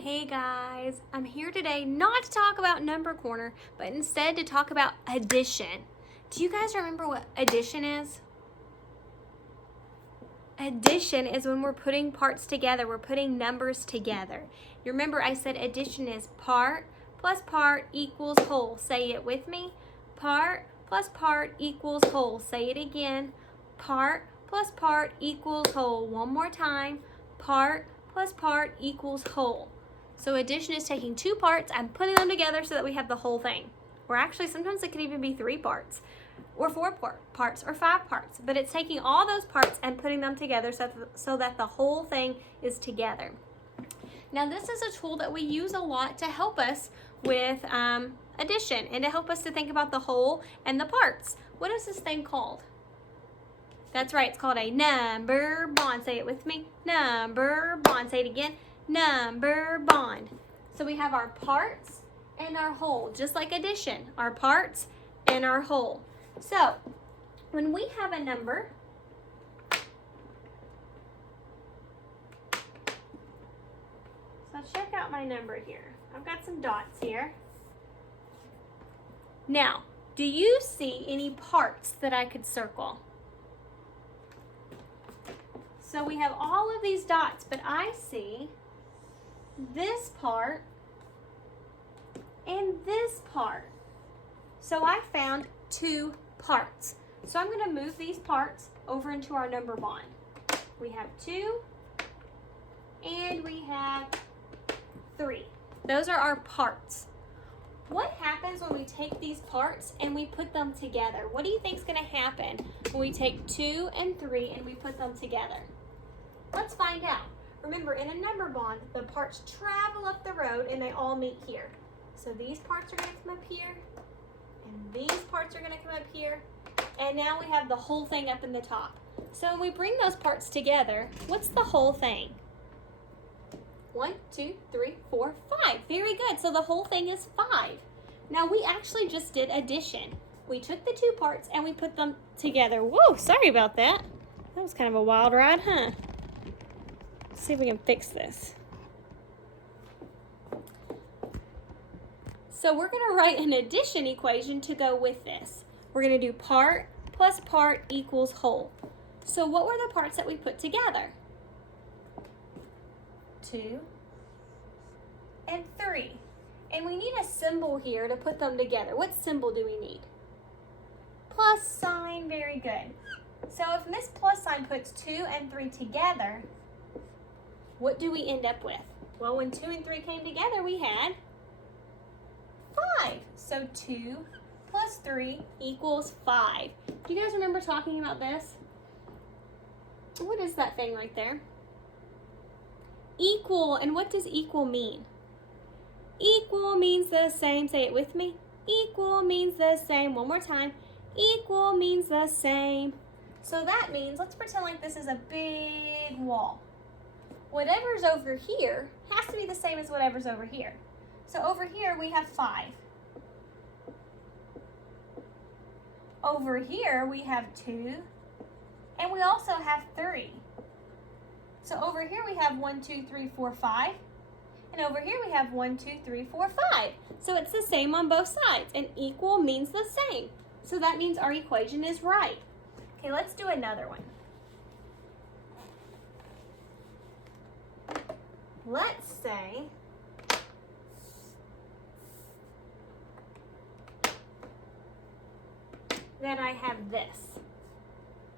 Hey guys, I'm here today not to talk about number corner, but instead to talk about addition. Do you guys remember what addition is? Addition is when we're putting parts together, we're putting numbers together. You remember I said addition is part plus part equals whole. Say it with me. Part plus part equals whole. Say it again. Part plus part equals whole. One more time. Part plus part equals whole. So addition is taking two parts and putting them together so that we have the whole thing. Or actually, sometimes it could even be three parts, or four parts, or five parts. But it's taking all those parts and putting them together so that the whole thing is together. Now, this is a tool that we use a lot to help us with addition and to help us to think about the whole and the parts. What is this thing called? That's right, it's called a number bond. Say it with me. Number bond. Say it again. Number bond. So we have our parts and our whole, just like addition. Our parts and our whole. So when we have a number, so check out my number here. I've got some dots here. Now, do you see any parts that I could circle? So we have all of these dots, but I see this part and this part. So I found two parts. So I'm going to move these parts over into our number bond. We have 2 and we have 3. Those are our parts. What happens when we take these parts and we put them together? What do you think is going to happen when we take 2 and 3 and we put them together? Let's find out. Remember, in a number bond, the parts travel up the road and they all meet here. So these parts are going to come up here, and these parts are going to come up here, and now we have the whole thing up in the top. So when we bring those parts together, what's the whole thing? 1, 2, 3, 4, 5. Very good. So the whole thing is 5. Now we actually just did addition. We took the two parts and we put them together. Whoa, sorry about that. That was kind of a wild ride, huh? Let's see if we can fix this. So we're going to write an addition equation to go with this. We're going to do part plus part equals whole. So what were the parts that we put together? 2 and 3. And we need a symbol here to put them together. What symbol do we need? Plus sign. Very good. So if Miss Plus Sign puts 2 and 3 together, what do we end up with? Well, when 2 and 3 came together, we had 5. So 2 plus 3 equals 5. Do you guys remember talking about this? What is that thing right there? Equal. And what does equal mean? Equal means the same. Say it with me. Equal means the same. One more time. Equal means the same. So that means, let's pretend like this is a big wall. Whatever's over here has to be the same as whatever's over here. So over here we have 5. Over here we have 2. And we also have 3. So over here we have 1, 2, 3, 4, 5. And over here we have 1, 2, 3, 4, 5. So it's the same on both sides. And equal means the same. So that means our equation is right. Okay, let's do another one. Let's say that I have this.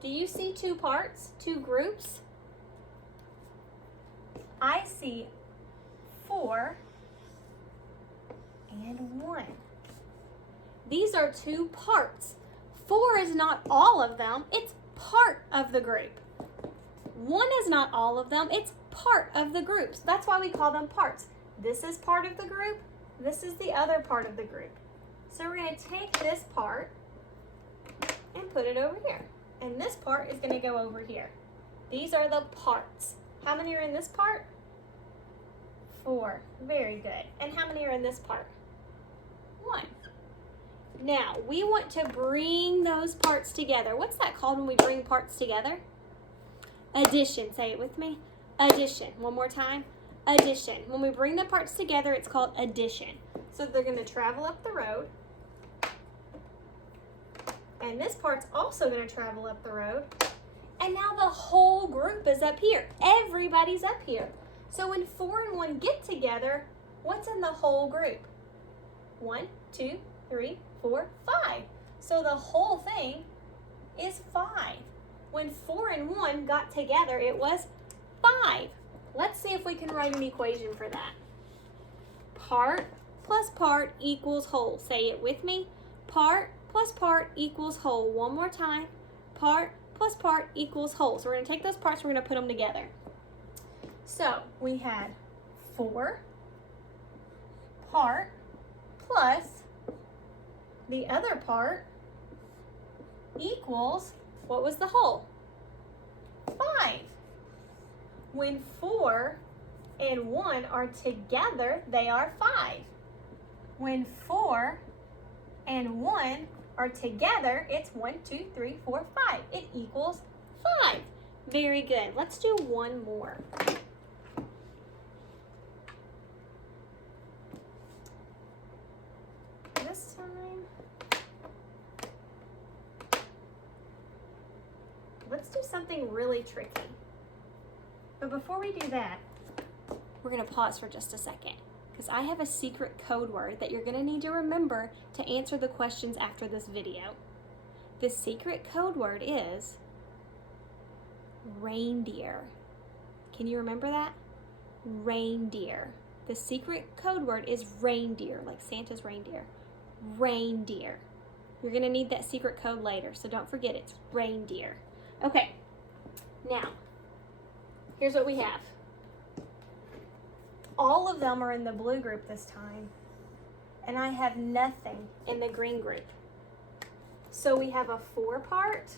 Do you see two parts, two groups? I see 4 and 1. These are two parts. 4 is not all of them, it's part of the group. 1 is not all of them, it's part of the groups. That's why we call them parts. This is part of the group, this is the other part of the group. So we're going to take this part and put it over here. And this part is going to go over here. These are the parts. How many are in this part? 4. Very good. And how many are in this part? 1. Now, we want to bring those parts together. What's that called when we bring parts together? Addition. Say it with me. Addition. One more time. addition. When we bring the parts together, it's called addition. So they're going to travel up the road. And this part's also going to travel up the road. And now the whole group is up here. Everybody's up here. So when 4 and 1 get together, what's in the whole group? 1, 2, 3, 4, 5. So the whole thing is 5. When 4 and 1 got together, it was 5. Let's see if we can write an equation for that. Part plus part equals whole. Say it with me. Part plus part equals whole. One more time. Part plus part equals whole. So we're going to take those parts, we're going to put them together. So we had 4 part plus the other part equals, what was the whole? 5. When 4 and 1 are together, they are 5. When 4 and 1 are together, it's 1, 2, 3, 4, 5. It equals 5. Very good. Let's do one more. This time, let's do something really tricky. But before we do that, we're going to pause for just a second because I have a secret code word that you're going to need to remember to answer the questions after this video. The secret code word is reindeer. Can you remember that? Reindeer. The secret code word is reindeer, like Santa's reindeer. Reindeer. You're going to need that secret code later, so don't forget it's reindeer. Okay, now, here's what we have. All of them are in the blue group this time, and I have nothing in the green group. So we have a 4 part,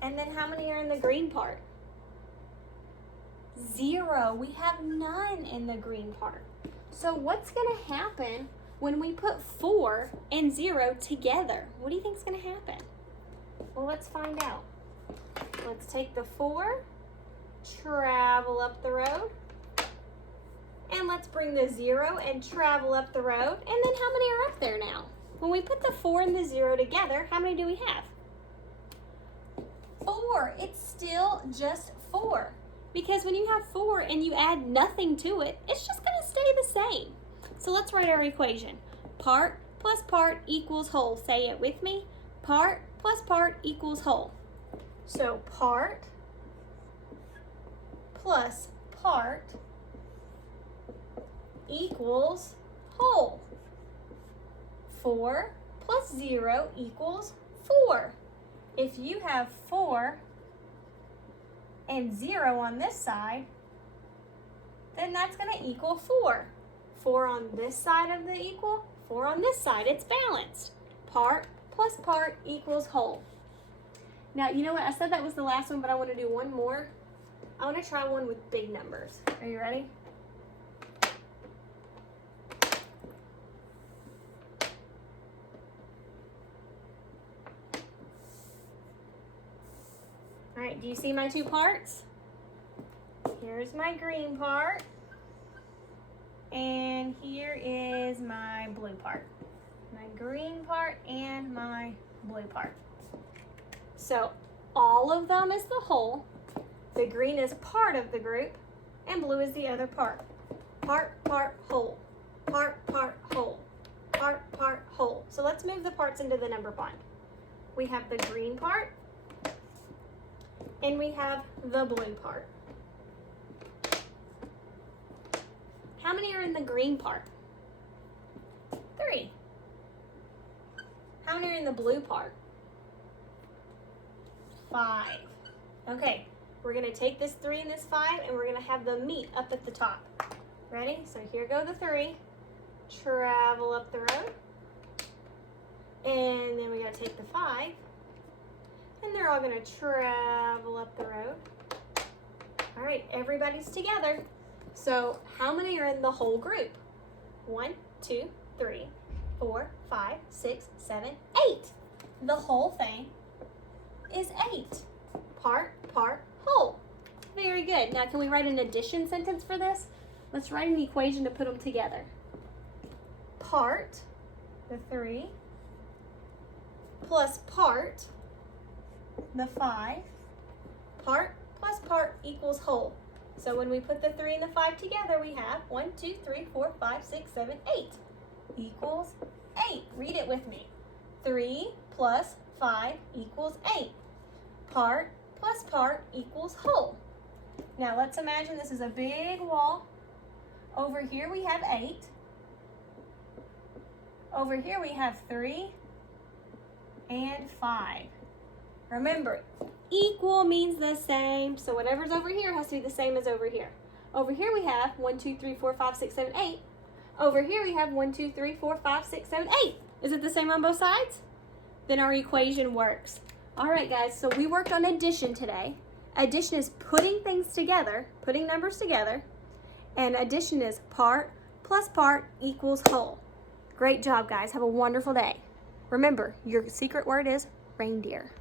and then how many are in the green part? 0. We have none in the green part. So what's going to happen when we put 4 and 0 together? What do you think is going to happen? Well, let's find out. Let's take the 4, travel up the road, and let's bring the 0 and travel up the road. And then how many are up there now? When we put the 4 and the 0 together, how many do we have? 4. It's still just 4. Because when you have 4 and you add nothing to it, it's just going to stay the same. So let's write our equation. Part plus part equals whole. Say it with me. Part plus part equals whole. So part plus part equals whole. 4 plus 0 equals 4. If you have 4 and 0 on this side, then that's going to equal 4. 4 on this side of the equal, 4 on this side. It's balanced. Part plus part equals whole. Now, you know what? I said that was the last one, but I want to do one more. I want to try one with big numbers. Are you ready? All right, do you see my 2 parts? Here's my green part. And here is my blue part. My green part and my blue part. So all of them is the whole. The green is part of the group, and blue is the other part. Part, part, whole. Part, part, whole. Part, part, whole. So let's move the parts into the number bond. We have the green part, and we have the blue part. How many are in the green part? 3. How many are in the blue part? 5. Okay, we're going to take this 3 and this 5, and we're going to have them meet up at the top. Ready? So here go the 3. Travel up the road. And then we got to take the 5. And they're all going to travel up the road. All right, everybody's together. So how many are in the whole group? 1, 2, 3, 4, 5, 6, 7, 8. The whole thing is 8. part, whole. Very good. Now can we write an addition sentence for this? Let's write an equation to put them together. Part, the 3, plus part, the 5, part plus part equals whole. So when we put the 3 and the 5 together, we have 1, 2, 3, 4, 5, 6, 7, 8 equals 8. Read it with me. 3 plus 5 equals 8. Part plus part equals whole. Now let's imagine this is a big wall. Over here we have 8. Over here we have 3 and 5. Remember, equal means the same, so whatever's over here has to be the same as over here. Over here we have 1, 2, 3, 4, 5, 6, 7, 8. Over here we have 1, 2, 3, 4, 5, 6, 7, 8. Is it the same on both sides? Then our equation works. All right, guys, so we worked on addition today. Addition is putting things together, putting numbers together. And addition is part plus part equals whole. Great job, guys. Have a wonderful day. Remember, your secret word is reindeer.